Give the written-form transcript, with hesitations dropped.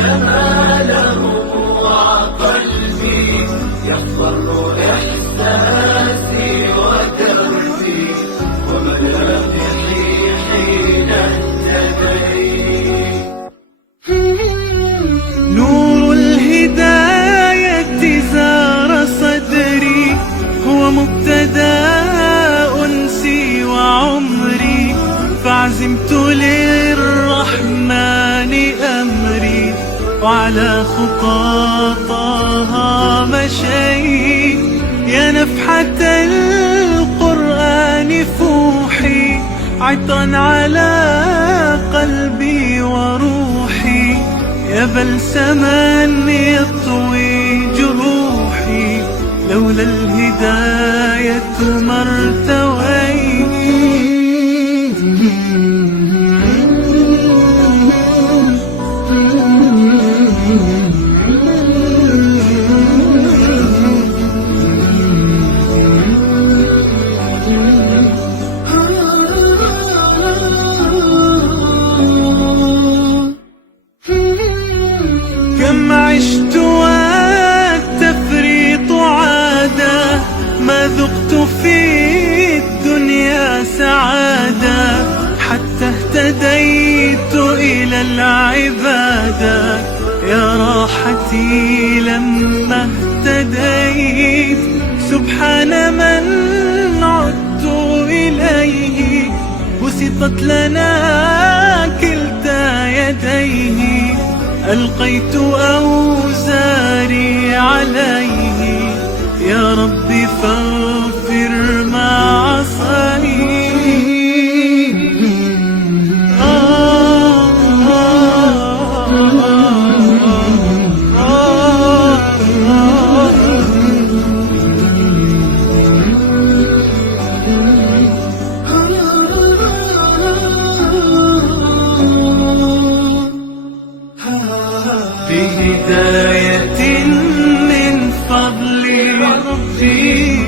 جماله وقلبي يفر إحساسي ودربي وملامحي حين اهتديت. نور الهداية زار صدري، هو مبتدأ أنسي وعمري، فعزمت للرحمن أمري، وعلى خطاطها مشيت. يا نفحة القرآن فوحي، عطرا على قلبي وروحي، يا بلسما يطوي جروحي، لولا الهداية ما ارتويت. كم عشت والتفريط عادة، ما ذقت في الدنيا سعادة، حتى اهتديت إلى العبادة. يا راحتي لما اهتديت، سبحان من عدت إليه، بسطت لنا كلتا يديه، ألقيت أوزاري عليه. يا ربي فاغفر ما عصيت. بهداية من فضل ربي